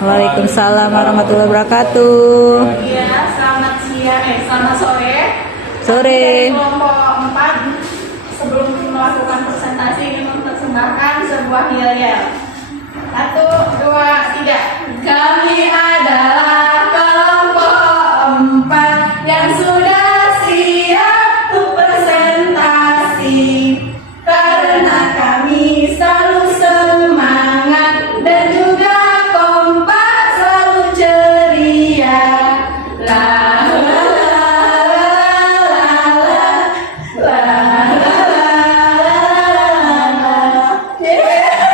Waalaikumsalam warahmatullahi wabarakatuh. Iya, selamat siang, selamat sore. Sore. Dari kelompok 4, sebelum melakukan presentasi ingin mempersembahkan sebuah yel-yel. 1, 2, 3. Kami adalah kelompok 4 yang sudah siap untuk presentasi. Karena kami selalu semangat dan juga kompak, selalu ceria. La la la la la la.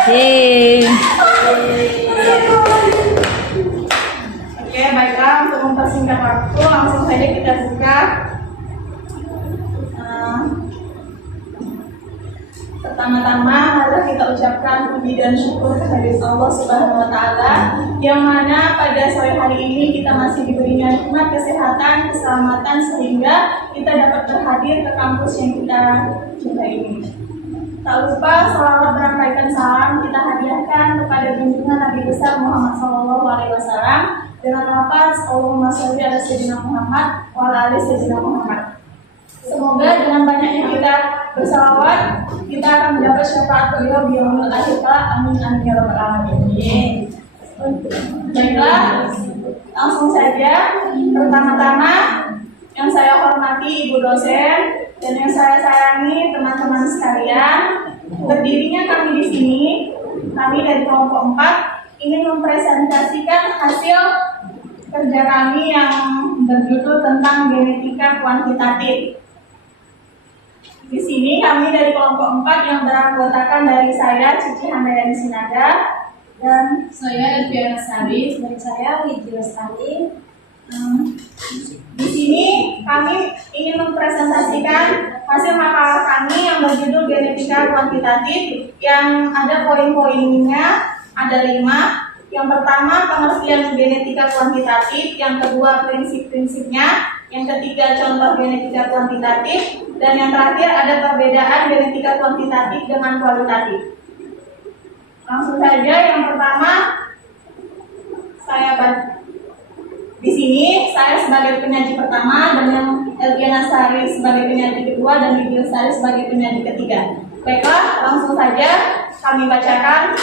Yeay. Oke, baiklah, untuk mempersingkat waktu langsung saja kita buka. Pertama-tama mari kita ucapkan puji dan syukur kepada Allah Subhanahu wa taala yang mana pada sore hari ini kita masih diberi nikmat kesehatan, keselamatan sehingga kita dapat berhadir ke kampus yang kita cintai ini. Tak lupa salawat berampaikan salam kita hadiahkan kepada junjungan Nabi besar Muhammad SAW dengan lafaz Allahumma sholli ala sayyidina Muhammad wa ala ali sayyidina Muhammad. Semoga dengan banyaknya kita bersalawat, kita akan mendapat syafaat beliau di yaumil akhir. Amin amin ya rabbal alamin. Baiklah, langsung saja. Pertama-tama yang saya hormati Ibu dosen dan yang saya sayangi teman-teman sekalian, berdirinya kami di sini, kami dari kelompok 4 ingin mempresentasikan hasil kerja kami yang berjudul tentang genetika kuantitatif. Di sini kami dari kelompok 4 yang beranggotakan dari saya Cici Handayani Sinaga dan Saya Elviana Sari. dan saya Widya Lestari. Di sini kami ingin mempresentasikan hasil makalah kami yang berjudul genetika kuantitatif yang ada poin-poinnya, ada 5. Yang pertama pengertian genetika kuantitatif, yang kedua prinsip-prinsipnya, yang ketiga contoh genetika kuantitatif, dan yang terakhir ada perbedaan genetika kuantitatif dengan kualitatif. Langsung saja yang pertama di sini saya sebagai penyaji pertama dan yang Elviana Sari sebagai penyaji kedua dan Widya Lestari sebagai penyaji ketiga. Baiklah, langsung saja kami bacakan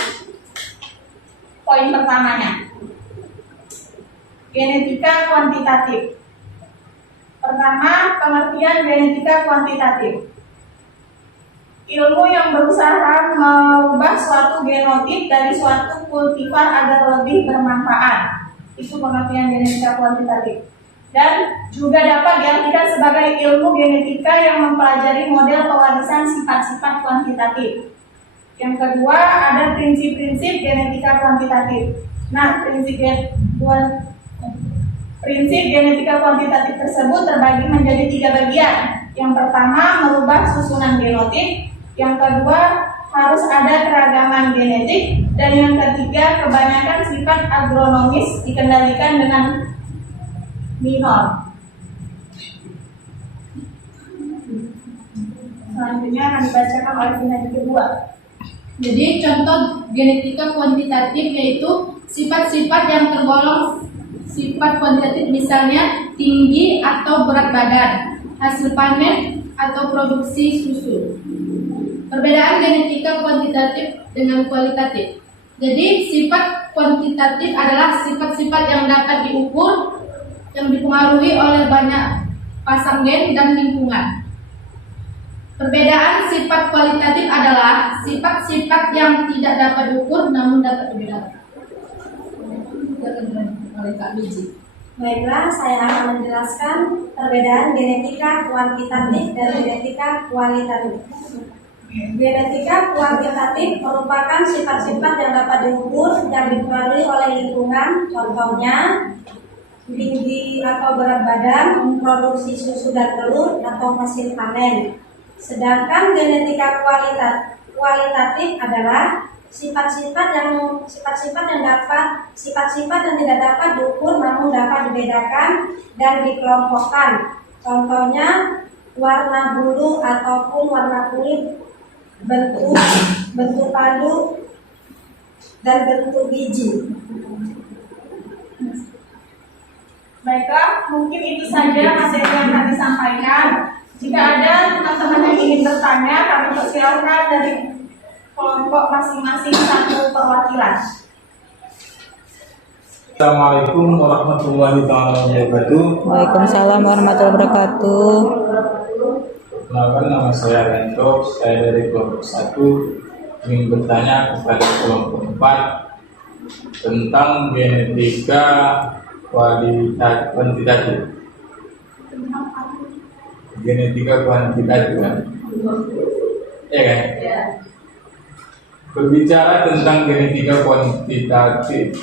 poin pertamanya. Genetika kuantitatif. Pertama, pengertian genetika kuantitatif. Ilmu yang berusaha merubah suatu genotip dari suatu kultivar agar lebih bermanfaat. Itu pengertian genetika kuantitatif. Dan juga dapat diartikan sebagai ilmu genetika yang mempelajari model pewarisan sifat-sifat kuantitatif. Yang kedua, ada prinsip-prinsip genetika kuantitatif. Nah, prinsip genetika kuantitatif tersebut terbagi menjadi 3 bagian. Yang pertama, merubah susunan genotip. Yang kedua, harus ada keragaman genetik. Dan yang ketiga, kebanyakan sifat agronomis dikendalikan dengan minor. Selanjutnya akan dibacakan oleh penyaji kedua. Jadi contoh genetika kuantitatif yaitu sifat-sifat yang tergolong sifat kuantitatif, misalnya tinggi atau berat badan, hasil panen atau produksi susu. Perbedaan genetika kuantitatif dengan kualitatif. Jadi sifat kuantitatif adalah sifat-sifat yang dapat diukur, yang dipengaruhi oleh banyak pasang gen dan lingkungan. Perbedaan sifat kualitatif adalah sifat-sifat yang tidak dapat diukur namun dapat dibedakan. Oleh Kak Biji. Baiklah, saya akan menjelaskan perbedaan genetika kuantitatif dan genetika kualitatif. Genetika kuantitatif merupakan sifat-sifat yang dapat diukur yang dipengaruhi oleh lingkungan, contohnya tinggi atau berat badan, memproduksi susu dan telur atau hasil panen. Sedangkan genetika kualitatif adalah sifat-sifat yang tidak dapat diukur namun dapat dibedakan dan dikelompokkan. Contohnya warna bulu ataupun warna kulit, bentuk padu dan bentuk biji. Baiklah, mungkin itu saja materi yang kami sampaikan. Jika ada teman-teman yang ingin bertanya, kami persilakan dari kelompok masing-masing satu perwakilan. Assalamualaikum warahmatullahi wabarakatuh. Waalaikumsalam warahmatullahi wabarakatuh. Perkenalkan, nama saya Rento, saya dari kelompok 1 ingin bertanya kepada kelompok 4 tentang genetika kuantitatif. Genetika kuantitatif kan? Ya kan? Berbicara tentang genetika kuantitatif.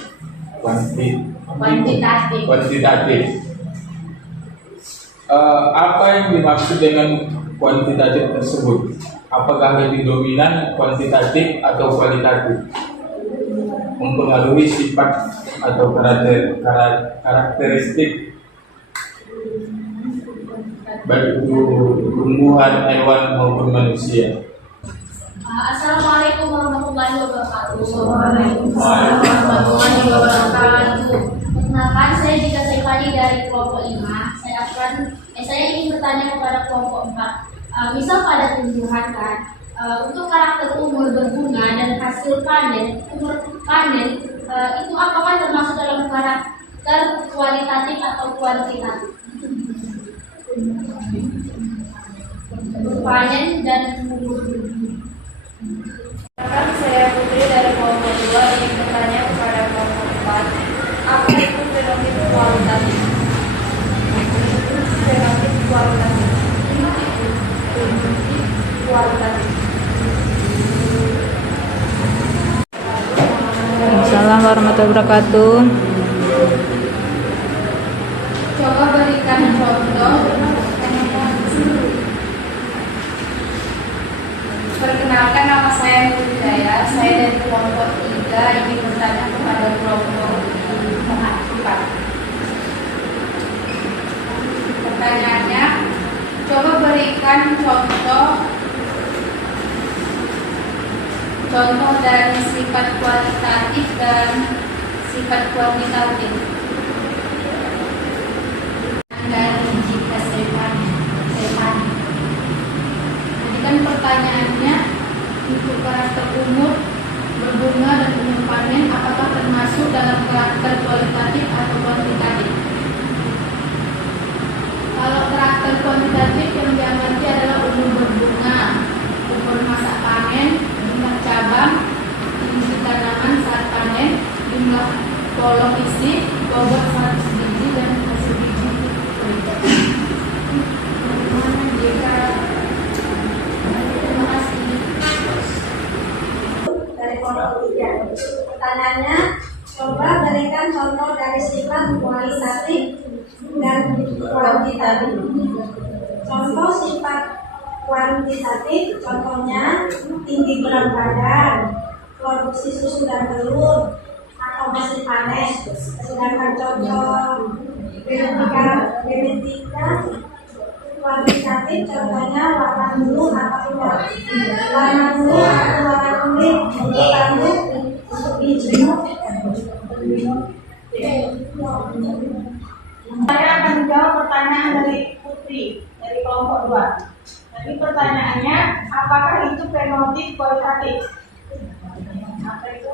Apa yang dimaksud dengan kuantitatif tersebut? Apakah lebih dominan kuantitatif atau kualitatif? Mempengaruhi sifat atau karakteristik baik itu tumbuhan, hewan maupun manusia. Assalamualaikum warahmatullahi wabarakatuh. Waalaikumsalam warahmatullahi wabarakatuh. Perkenalkan, saya Jika Saifani dari kelompok 5. Saya ingin bertanya kepada kelompok 4. Misal pada tumbuhan kan, untuk karakter umur berbunga dan hasil umur panen itu apakah termasuk dalam karakter kualitatif atau kuantitatif? Panen dan umur berbunga. Saya Putri dari kelompok 2 ingin bertanya kepada kelompok 4, apa itu fenotip kualitatif? Fenotip kualitatif. Assalamualaikum warahmatullahi wabarakatuh. Coba berikan contoh. Perkenalkan, nama saya Hidayah. Saya dari kelompok 3 ingin bertanya kepada kelompok 4. Pertanyaannya, coba berikan contoh dari sifat kualitatif dan sifat kuantitatif. Dari Jika Saifani. Kan pertanyaannya, untuk karakter umur berbunga dan umur panen apakah termasuk dalam karakter kualitatif atau kuantitatif? Kalau karakter kuantitatif yang diamati adalah umur berbunga, umur masa panen, jumlah cabang, tinggi tanaman saat panen, jumlah polong isi, bobot 100 biji dan hasil biji. Dari kelompok 3. Pertanyaannya, coba berikan contoh dari sifat kualitatif dan kuantitatif. Contoh sifat kuantitatif, contohnya tinggi berat badan, produksi susu dan telur, atau hasil panen. Sedangkan contoh genetika kuantitatif, contohnya warna bulu atau warna kulit untuk rambut, untuk biji. Saya akan menjawab pertanyaan dari Putri dari kelompok 2. Jadi pertanyaannya, apakah itu fenotip kualitatif? Apa itu?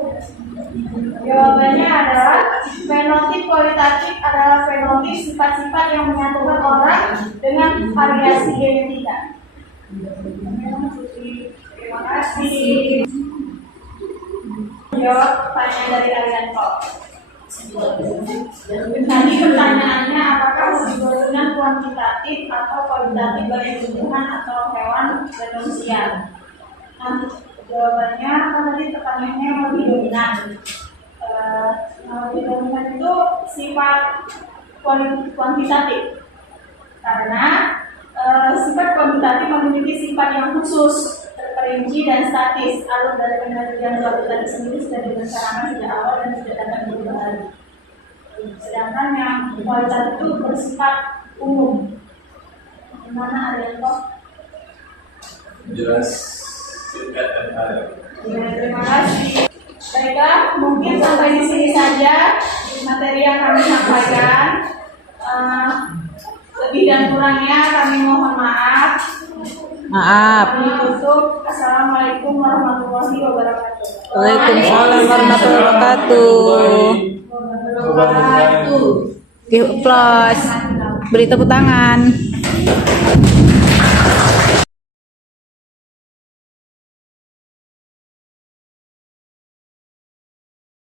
Jawabannya adalah fenotip kualitatif adalah fenotip sifat-sifat yang menyatukan orang dengan variasi genetika. Terima kasih. Jawab pertanyaan dari kalian kok. Tadi pertanyaannya, apakah lebih dominan kuantitatif atau kualitatif bagi tumbuhan atau hewan dan manusia? Nah, jawabannya apa tadi? Pertanyaannya yang lebih dominan. Lebih dominan itu sifat kuantitatif, karena sifat kuantitatif memiliki sifat yang khusus, terperinci dan statis. Alur dari penelitian kualitatif sendiri sudah direncanakan sejak awal dan sudah dapat berubah lagi. Sedangkan yang kualitatif itu bersifat umum. Bagaimana Arianto? Jelas, singkat dan padat. Ya, terima kasih. Baiklah, mungkin sampai di sini saja materi yang kami sampaikan. Lebih dan kurangnya kami mohon maaf. Maaf. Kami tutup. Assalamualaikum warahmatullahi wabarakatuh. Waalaikumsalam warahmatullahi wabarakatuh. Applause. Beri tepuk tangan.